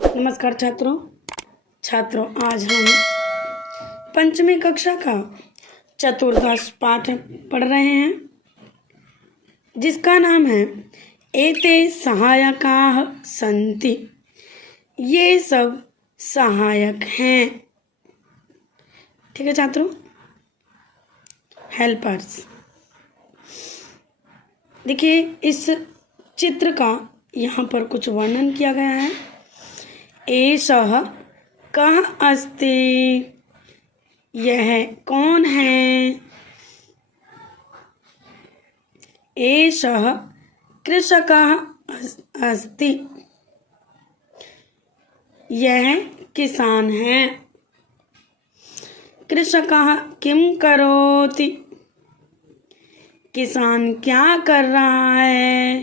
नमस्कार छात्रों आज हम पंचमी कक्षा का चतुर्दश पाठ पढ़ रहे हैं जिसका नाम है एते सहायकाः सन्ति। ये सब सहायक हैं। ठीक है छात्रों, हेल्पर्स। देखिए इस चित्र का यहाँ पर कुछ वर्णन किया गया है। एषः कः अस्ति, यह कौन है। एषः कृषकः अस्ति, यह किसान है। कृषकः किं करोति, किसान क्या कर रहा है।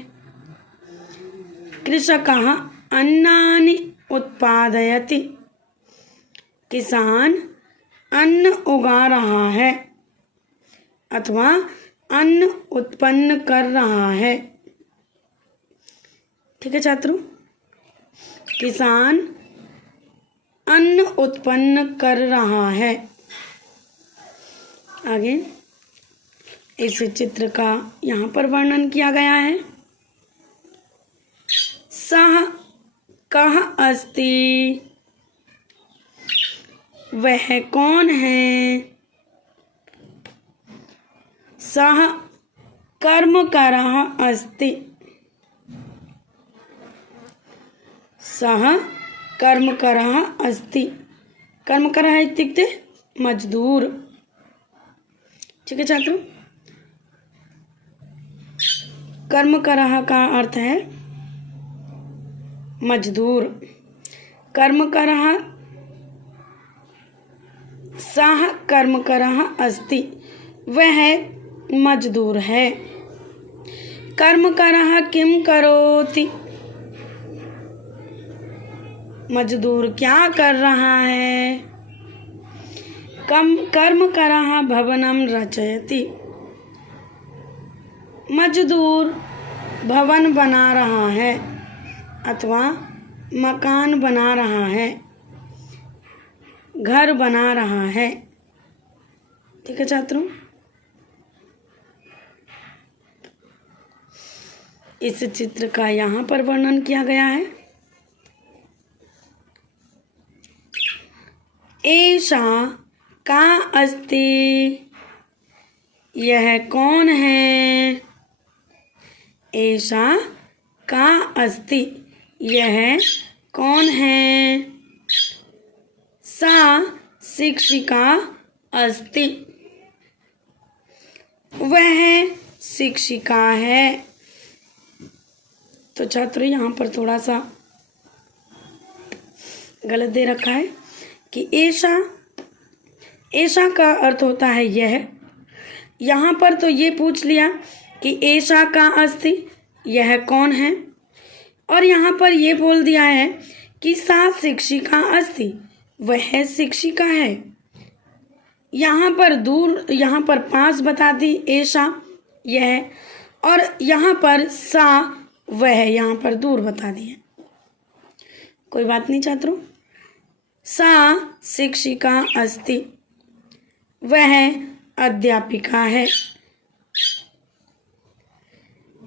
कृषकः अन्नानि उत्पादयति, किसान अन्न उगा रहा है अथवा अन्न उत्पन्न कर रहा है। ठीक है छात्रों, किसान अन्न उत्पन्न कर रहा है। आगे इस चित्र का यहाँ पर वर्णन किया गया है। सः कः अस्ति, वह कौन है। सः कर्मकरः अस्ति, सः कर्मकरः अस्ति। कर्मकरः इत्युक्ते मजदूर। ठीक है छात्रों, कर्मकरः का अर्थ है मजदूर। कर्मकरः, सः कर्मकरः अस्ति, वह मजदूर है। कर्मकरः किं करोति, मजदूर क्या कर रहा है। कर्मकरः भवनं रचयति, मजदूर भवन बना रहा है अथवा मकान बना रहा है, घर बना रहा है। ठीक है छात्रों, इस चित्र का यहाँ पर वर्णन किया गया है। एषा का अस्ति, यह कौन है। एषा का अस्ति, यह कौन है। सा शिक्षिका अस्ति, वह शिक्षिका है। तो छात्रों यहाँ पर थोड़ा सा गलत दे रखा है कि ऐसा का अर्थ होता है यह। यहाँ पर तो ये पूछ लिया कि ऐसा का अस्ति, यह कौन है, और यहाँ पर ये बोल दिया है कि सा शिक्षिका अस्ति, वह शिक्षिका है। यहाँ पर पास बता दी ऐसा यह, और यहाँ पर सा वह, यहाँ पर दूर बता दिए। कोई बात नहीं छात्रों, सा शिक्षिका अस्ति, वह अध्यापिका है।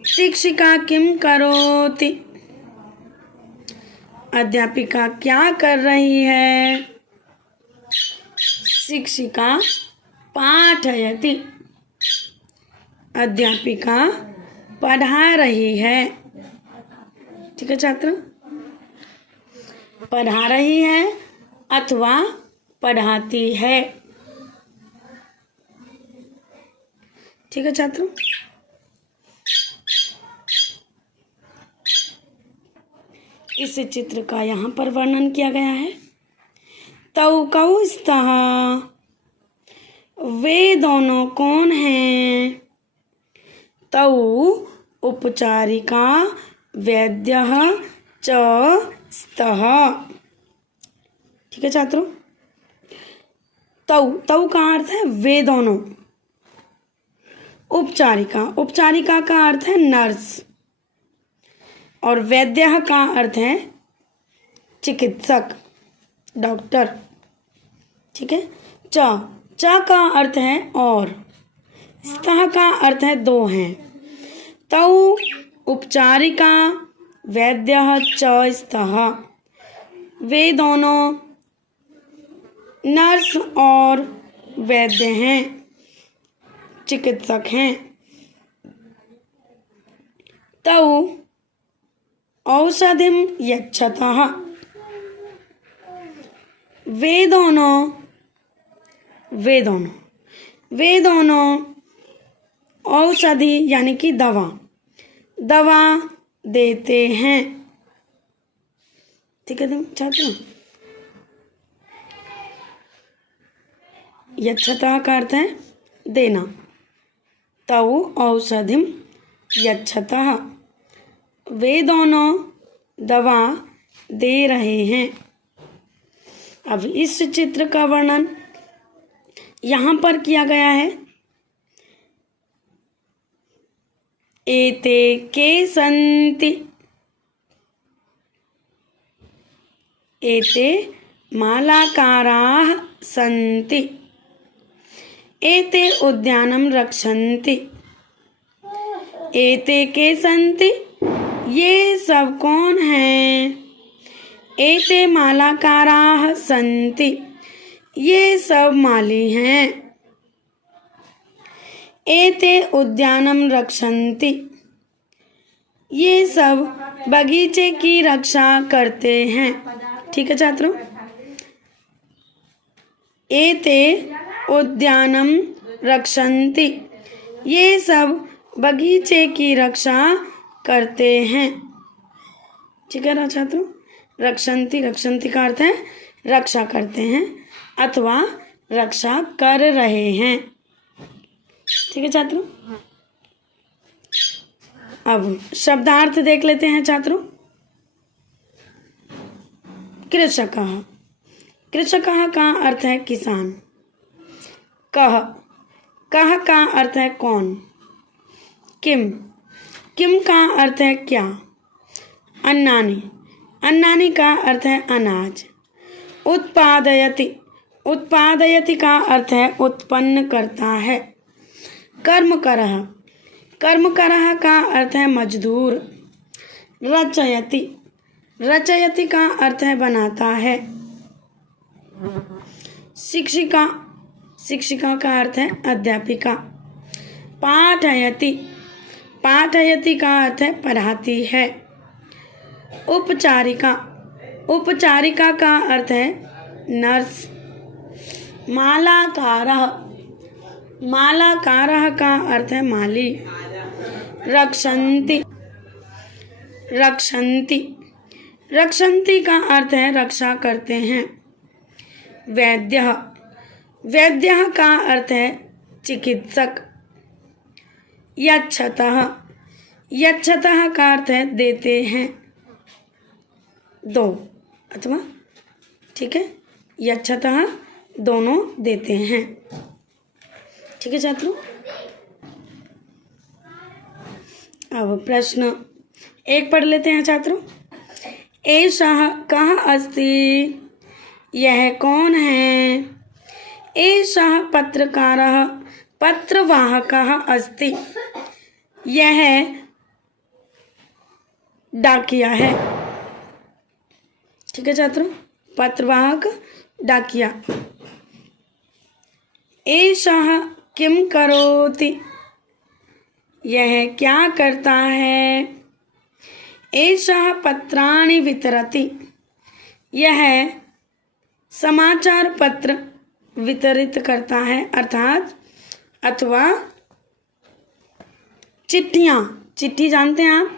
शिक्षिका किं करोति, अध्यापिका क्या कर रही है। शिक्षिका पाठयति, अध्यापिका पढ़ा रही है। ठीक है छात्र, पढ़ा रही है अथवा पढ़ाती है। ठीक है छात्रों, इस चित्र का यहाँ पर वर्णन किया गया है। तौ कौ स्तः, वे दोनों कौन हैं। तौ उपचारिका वैद्यः च स्तः। ठीक है छात्रों, तौ का अर्थ है वे दोनों। उपचारिका का अर्थ है नर्स, और वैद्य का अर्थ है चिकित्सक, डॉक्टर। ठीक है। च का अर्थ है और, स्तः का अर्थ है दो हैं। तौ उपचारिका वैद्यः च स्तः, वे दोनों नर्स और वैद्य हैं, चिकित्सक हैं। तौ औषधिं यच्छतः, वे दोनों औषधि यानी कि दवा देते हैं। ठीक है छात्रों। यच्छतः का अर्थ है देना। तौ औषधिं यच्छतः, वे दोनों दवा दे रहे हैं। अब इस चित्र का वर्णन यहाँ पर किया गया है। एते के सन्ति, एते मालाकाराः सन्ति, एते उद्यानं रक्षन्ति। एते के सन्ति, ये सब कौन हैं? एते मालाकाराः सन्ति, ये सब माली हैं। एते उद्यानं रक्षन्ति, ये सब बगीचे की रक्षा करते हैं। ठीक है छात्रों। एते उद्यानं रक्षन्ति, ये सब बगीचे की रक्षा करते हैं। ठीक है ना छात्रों। रक्षन्ति का अर्थ है रक्षा करते हैं अथवा रक्षा कर रहे हैं। ठीक है छात्रों। अब शब्दार्थ देख लेते हैं छात्रों। कृषकः, कृषकः का अर्थ है किसान। कः का अर्थ है कौन। किम का अर्थ है क्या। अन्नानि का अर्थ है अनाज। उत्पादयति का अर्थ है उत्पन्न करता है। कर्मकरः का अर्थ है मजदूर। रचयति का अर्थ है बनाता है। शिक्षिका का अर्थ है अध्यापिका। पाठयति का अर्थ है पढ़ाती है। उपचारिका का अर्थ है नर्स। मालाकारः का अर्थ है माली। रक्षन्ति का अर्थ है रक्षा करते हैं। वैद्यः का अर्थ है चिकित्सक। यच्छतः का अर्थ है देते हैं, दो अथवा। ठीक है। यच्छतः दोनों देते हैं। ठीक है छात्रों। अब प्रश्न एक पढ़ लेते हैं छात्रों। एषः कः अस्ति, यह कौन है। एषः पत्रकारः पत्रवाहकः अस्ति, यह डाकिया है। ठीक है छात्रों। पत्रवाहक, डाकिया। एषः किम करोति, यह क्या करता है। एषः पत्राणि वितरति, यह समाचार पत्र वितरित करता है अर्थात अथवा चिट्ठी जानते हैं आप।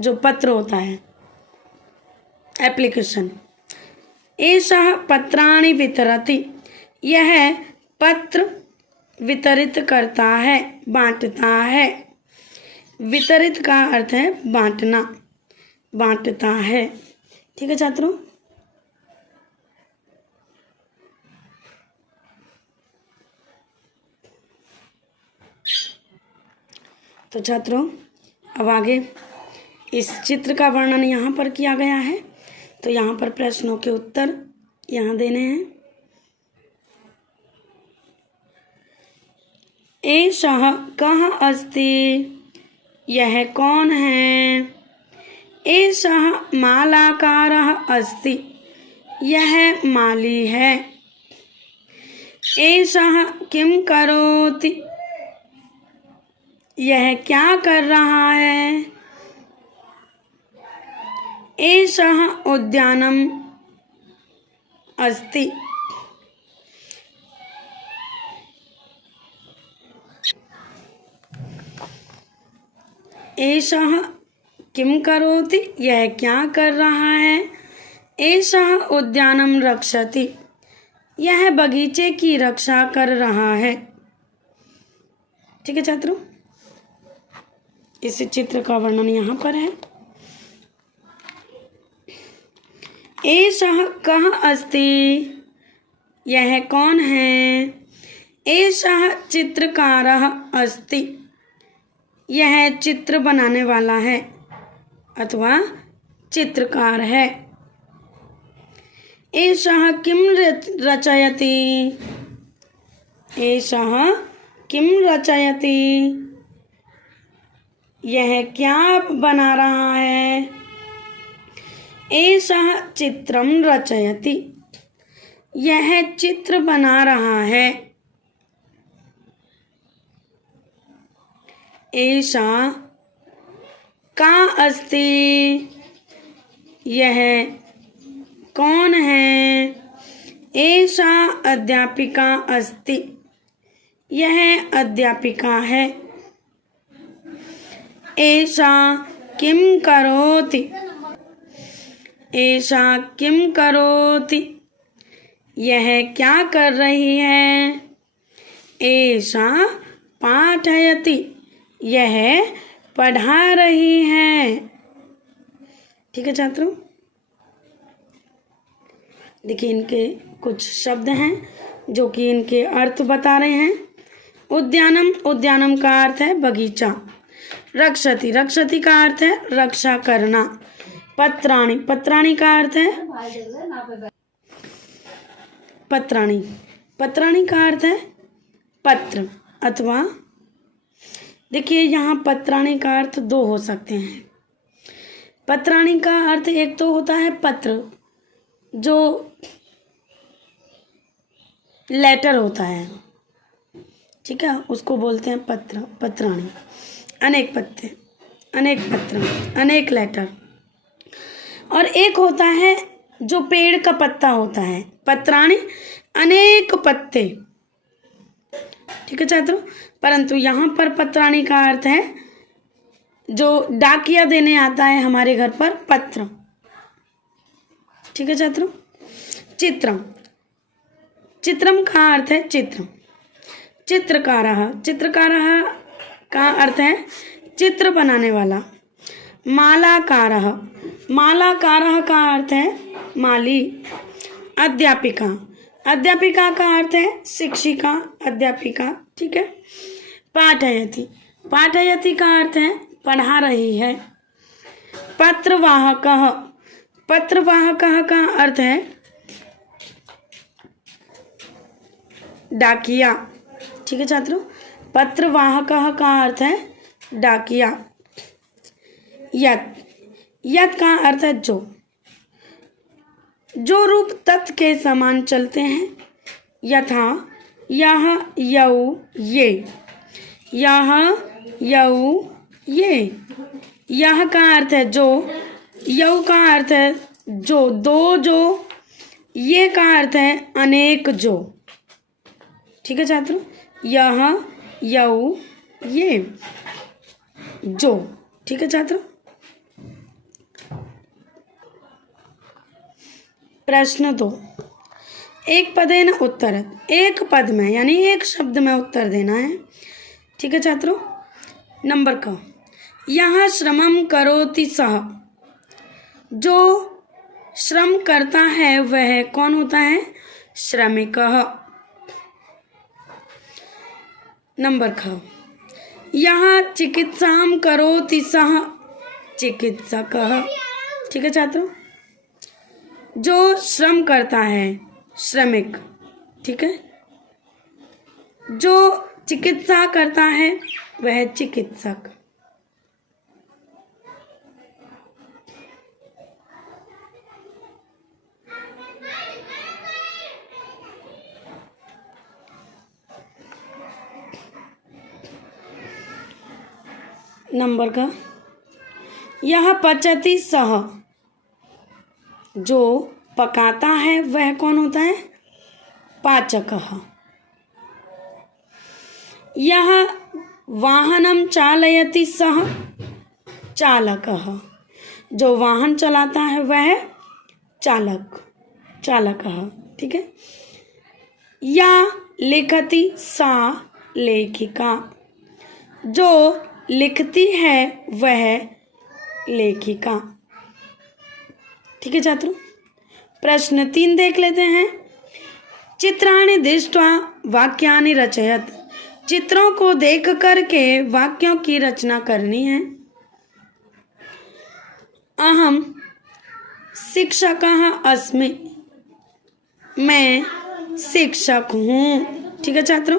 जो पत्र होता है, एप्लीकेशन। एषः पत्राणि वितरति, यह पत्र वितरित करता है, बांटता है। वितरित का अर्थ है बांटना, बांटता है। ठीक है छात्रों। तो छात्रों अब आगे इस चित्र का वर्णन यहाँ पर किया गया है, तो यहाँ पर प्रश्नों के उत्तर यहाँ देने हैं। एषः कः अस्ति, यह कौन है। एषः मालाकारः अस्ति, यह माली है। एषः किं करोति, यह क्या कर रहा है। एषः उद्यानम् अस्ति, एषः किं करोति, यह क्या कर रहा है। एषः उद्यानं रक्षति, यह बगीचे की रक्षा कर रहा है। ठीक है छात्रों, इस चित्र का वर्णन यहाँ पर है। एषः कः अस्ति, यह कौन है। एषः चित्रकारः अस्ति, यह चित्र बनाने वाला है अथवा चित्रकार है। एषः किं रचयति, एषः किं रचयति, यह क्या बना रहा है। एषः चित्रं रचयति, यह चित्र बना रहा है। एषा का अस्ति, यह कौन है। एषा अध्यापिका अस्ति, यह अध्यापिका है। एषा किं करोति, एषा किं करोति, यह क्या कर रही है। एषा पाठयति, यह पढ़ा रही है। ठीक है छात्रों, देखिए इनके कुछ शब्द हैं जो कि इनके अर्थ बता रहे हैं। उद्यानम, उद्यानम का अर्थ है बगीचा। रक्षति, रक्षति का अर्थ है रक्षा करना। पत्राणि, पत्राणि का अर्थ है पत्राणि, पत्राणि का अर्थ है पत्र अथवा, देखिए यहाँ पत्राणि का अर्थ दो हो सकते हैं। पत्राणि का अर्थ एक तो होता है पत्र, जो लेटर होता है, ठीक है, उसको बोलते हैं पत्र, पत्राणि। अनेक पत्ते, अनेक पत्र, अनेक लेटर। और एक होता है जो पेड़ का पत्ता होता है, पत्राणि अनेक पत्ते। ठीक है छात्रों, परंतु यहाँ पर पत्राणि का अर्थ है जो डाकिया देने आता है हमारे घर पर, पत्र। ठीक है छात्रों। चित्रम, चित्रम का अर्थ है चित्र। चित्रकारः, चित्रकारः का अर्थ है चित्र बनाने वाला। मालाकारः, मालाकारः का अर्थ है माली। अध्यापिका, अध्यापिका का अर्थ है शिक्षिका, अध्यापिका। ठीक है। पाठयति, पाठयति का अर्थ है पढ़ा रही है। पत्रवाहकः, पत्रवाहकः का अर्थ है डाकिया। ठीक है छात्रों, पत्रवाहकः का अर्थ है डाकिया। यत्, यत् का अर्थ है जो, जो रूप तत् के समान चलते हैं। यथा, यह, यौ, ये। यह, यौ, ये। यह का अर्थ है जो, यौ का अर्थ है जो, दो जो, ये का अर्थ है अनेक जो। ठीक है छात्रों, यह, यौ, ये, जो। ठीक है छात्रों। प्रश्न 2, एक पदेन उत्तरत, एक पद में यानी एक शब्द में उत्तर देना है। ठीक है छात्रों। नंबर क, यहाँ श्रमम करोति सः, जो श्रम करता है वह कौन होता है, श्रमिकः। नंबर ख, यहाँ चिकित्सां करोति सः चिकित्सकः। ठीक है छात्रों, जो श्रम करता है श्रमिक, ठीक है, जो चिकित्सा करता है वह चिकित्सक। नंबर का यह पचति सह, जो पकाता है वह कौन होता है? पाचकः। यह वाहनम चालयति सह चालकः, जो वाहन चलाता है वह चालकः। ठीक है। या लिखति सा लेखिका, जो लिखती है वह लेखिका। ठीक है छात्रों, प्रश्न 3 देख लेते हैं। चित्राणि दृष्ट्वा वाक्यानि रचयत, चित्रों को देख करके वाक्यों की रचना करनी है। अहम शिक्षकः अस्मि, मैं शिक्षक हूँ। ठीक है छात्रों।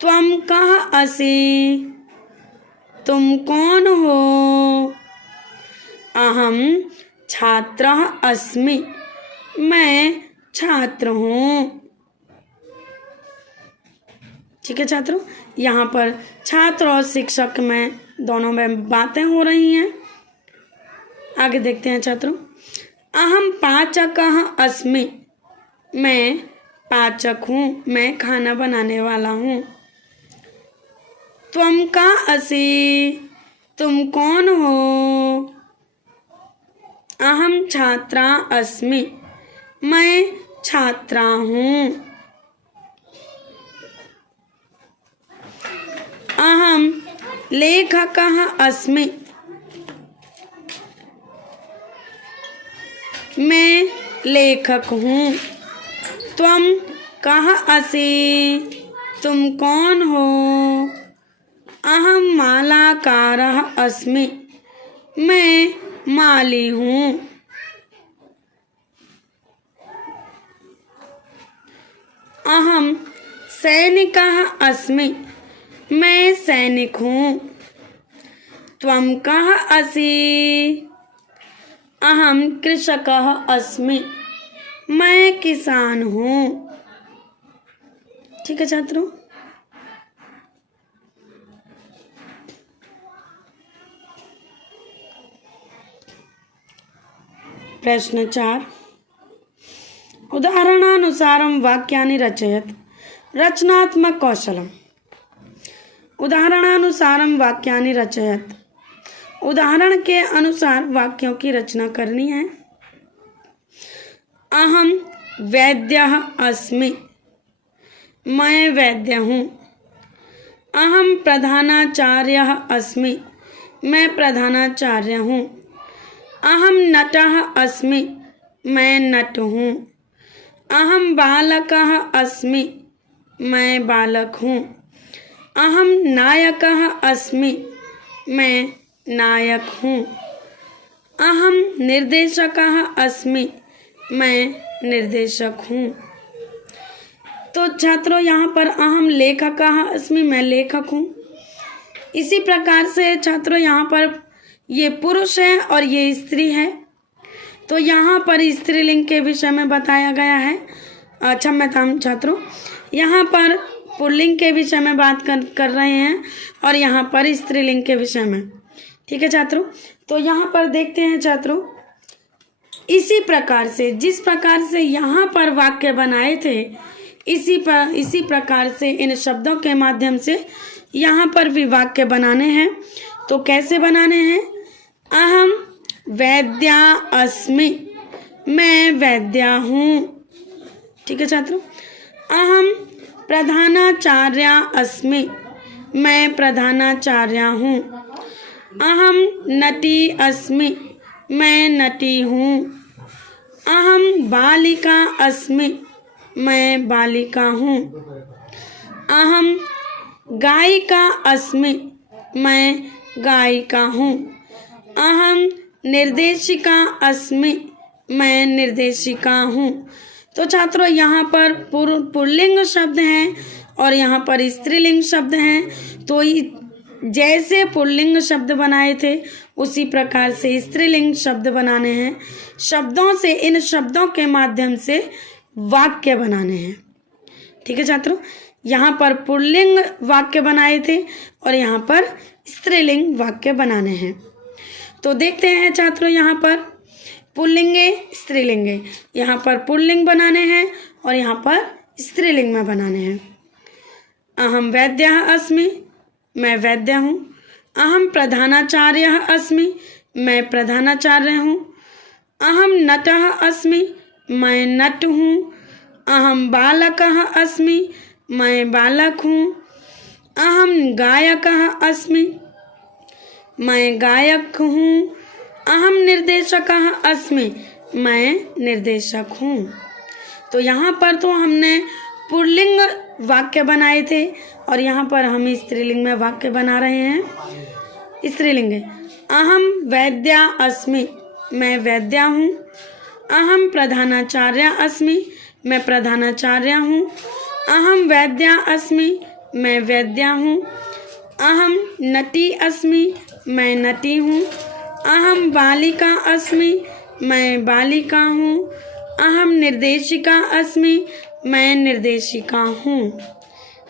त्वं कः असि, तुम कौन हो? अहम छात्रः अस्मि, मैं छात्र हूँ। ठीक है छात्रों, यहाँ पर छात्र और शिक्षक में दोनों में बातें हो रही हैं। आगे देखते हैं छात्रों। अहम पाचकः अस्मि, मैं पाचक हूँ, मैं खाना बनाने वाला हूँ। त्वं का असि, तुम कौन हो? अहम छात्रा अस्मि, मैं छात्रा हूँ। अहम लेखकः अस्मि, मैं लेखक हूँ। त्वं कः असि, तुम कौन हो? अहम मालाकारः अस्मि, मैं माली हूँ। अहम सैनिकः अस्मि, मैं सैनिक हूँ। त्वं कः असि? अहम कृषकः अस्मि, मैं किसान हूँ। ठीक है छात्रों। प्रश्न 4, उदाहरणानुसारं वाक्यानि रचयत, रचनात्मक कौशलम। उदाहरणानुसारं वाक्यानि रचयत, उदाहरण के अनुसार वाक्यों की रचना करनी है। अहम वैद्यः अस्मि, मैं वैद्य हूँ। अहम प्रधानाचार्यः अस्मि, मैं प्रधानाचार्य हूँ। अहम नटः अस्मि, मैं नट हूँ। अहम बालकः अस्मि, मैं बालक हूँ। अहम नायकः अस्मि, मैं नायक हूँ। अहम निर्देशकः अस्मि, मैं निर्देशक हूँ। तो छात्रों, यहाँ पर अहम लेखकः अस्मि, मैं लेखक हूँ। इसी प्रकार से छात्रों, यहाँ पर ये पुरुष है और ये स्त्री है, तो यहाँ पर स्त्रीलिंग के विषय में बताया गया है। अच्छा मैं छात्रों, यहाँ पर पुल्लिंग के विषय में बात कर रहे हैं और यहाँ पर स्त्रीलिंग के विषय में। ठीक है छात्रों, तो यहाँ पर देखते हैं छात्रों, इसी प्रकार से जिस प्रकार से यहाँ पर वाक्य बनाए थे, इसी प्रकार से इन शब्दों के माध्यम से यहाँ पर भी वाक्य बनाने हैं। तो कैसे बनाने हैं? अहम वैद्या अस्मि, मैं वैद्या हूँ। ठीक है छात्रों। अहम प्रधानाचार्या अस्मि, मैं प्रधानाचार्य हूँ। अहम नटी अस्मि, मैं नटी हूँ। अहम बालिका अस्मि, मैं बालिका हूँ। अहम गायिका अस्मि, मैं गायिका हूँ। अहम निर्देशिका अस्मि, मैं निर्देशिका हूँ। तो छात्रों यहाँ पर पुल्लिंग शब्द हैं और यहाँ पर स्त्रीलिंग शब्द हैं। तो जैसे पुल्लिंग शब्द बनाए थे उसी प्रकार से स्त्रीलिंग शब्द बनाने हैं। शब्दों से, इन शब्दों के माध्यम से वाक्य बनाने हैं। ठीक है छात्रों, यहाँ पर पुल्लिंग वाक्य बनाए थे और यहाँ पर स्त्रीलिंग वाक्य बनाने हैं। तो देखते हैं छात्रों, यहाँ पर पुल्लिंगे स्त्रीलिंगे, यहाँ पर पुल्लिंग बनाने हैं और यहाँ पर स्त्रीलिंग में बनाने हैं। अहम वैद्यः अस्मि, मैं वैद्य हूँ। अहम प्रधानाचार्यः अस्मि, मैं प्रधानाचार्य हूँ। अहम नटः अस्मि, मैं नट हूँ। अहम बालकः अस्मि, मैं बालक हूँ। अहम गायकः अस्मि, मैं गायक हूँ। अहम निर्देशकः अस्मि, मैं निर्देशक हूँ। तो यहाँ पर तो हमने पुल्लिंग वाक्य बनाए थे और यहाँ पर हम स्त्रीलिंग में वाक्य बना रहे हैं। स्त्रीलिंग है, अहम वैद्या अस्मि, मैं वैद्या हूँ। अहम प्रधानाचार्य अस्मि, मैं प्रधानाचार्य हूँ। अहम वैद्या अस्मि, मैं वैद्या हूँ। अहम नटी अस्मि, मैं नटी हूँ। अहम बालिका अस्मि, मैं बालिका हूँ। अहम निर्देशिका अस्मि, मैं निर्देशिका हूँ।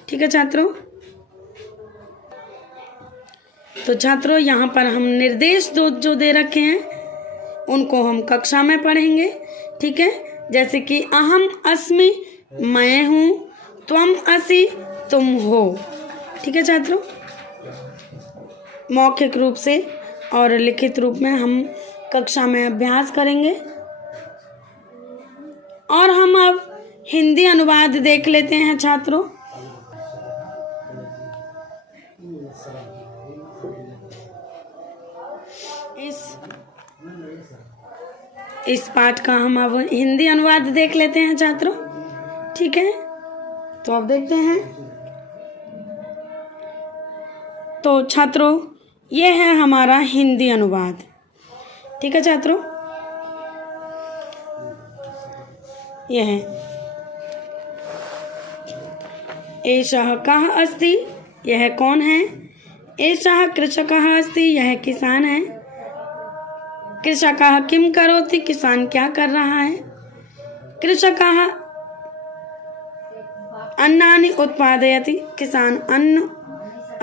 ठीक है छात्रों, तो छात्रों यहाँ पर हम निर्देश जो दे रखे हैं उनको हम कक्षा में पढ़ेंगे। ठीक है, जैसे कि अहम अस्मि, मैं हूँ। त्वम असि, तुम हो। ठीक है छात्रों, मौखिक रूप से और लिखित रूप में हम कक्षा में अभ्यास करेंगे। और हम अब हिंदी अनुवाद देख लेते हैं छात्रों। इस पाठ का हम अब हिंदी अनुवाद देख लेते हैं छात्रों। ठीक है, तो अब देखते हैं। तो छात्रों ये है हमारा हिंदी अनुवाद। ठीक है छात्रों, यह है एषः कः अस्ति, यह कौन है। एषः कृषकः अस्ति, यह किसान है। कृषकः किं करोति, किसान क्या कर रहा है। कृषकः अन्नानि उत्पादयति, किसान अन्न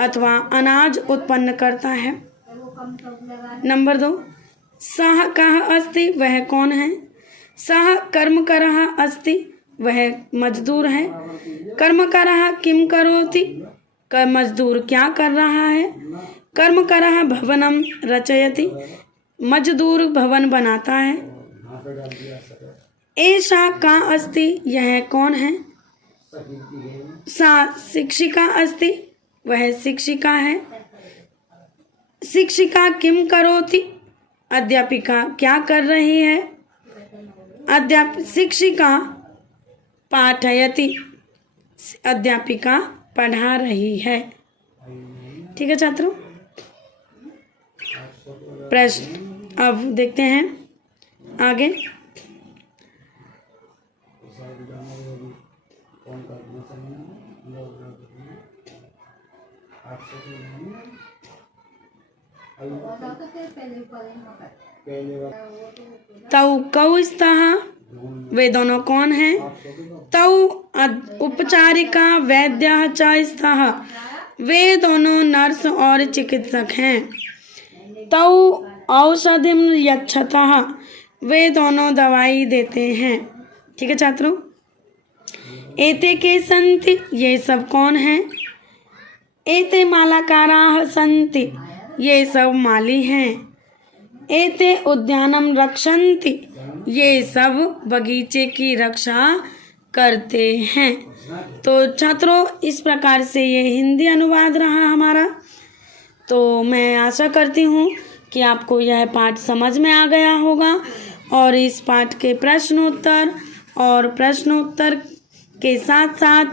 अथवा अनाज उत्पन्न करता है। नंबर 2, सः कः अस्ति, वह कौन है। सः कर्मकरः अस्ति, वह मजदूर है। कर्मकरः किं करोति, मजदूर क्या कर रहा है। कर्मकरः भवनं रचयति, मजदूर भवन बनाता है। एषा का अस्ति, यह कौन है। सा शिक्षिका अस्ति, वह शिक्षिका है। शिक्षिका किं करोति, अध्यापिका क्या कर रही है। शिक्षिका पाठयति, अध्यापिका पढ़ा रही है। ठीक है छात्रों, प्रश्न अब देखते हैं आगे। तौ कौ स्तः, वे दोनों कौन हैं। तौ उपचारिका वैद्यः च स्तः, वे दोनों नर्स और चिकित्सक हैं। तौ औषधिं यच्छतः, वे दोनों दवाई देते हैं। ठीक है छात्रों, एते के सन्ति, ये सब कौन हैं। एते मालाकाराः सन्ति, ये सब माली हैं। एते उद्यानं रक्षन्ति, ये सब बगीचे की रक्षा करते हैं। तो छात्रों इस प्रकार से ये हिंदी अनुवाद रहा हमारा। तो मैं आशा करती हूँ कि आपको यह पाठ समझ में आ गया होगा और इस पाठ के प्रश्नोत्तर के साथ साथ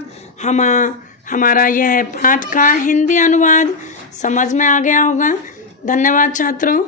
हमारा यह पाठ का हिंदी अनुवाद समझ में आ गया होगा। धन्यवाद छात्रों।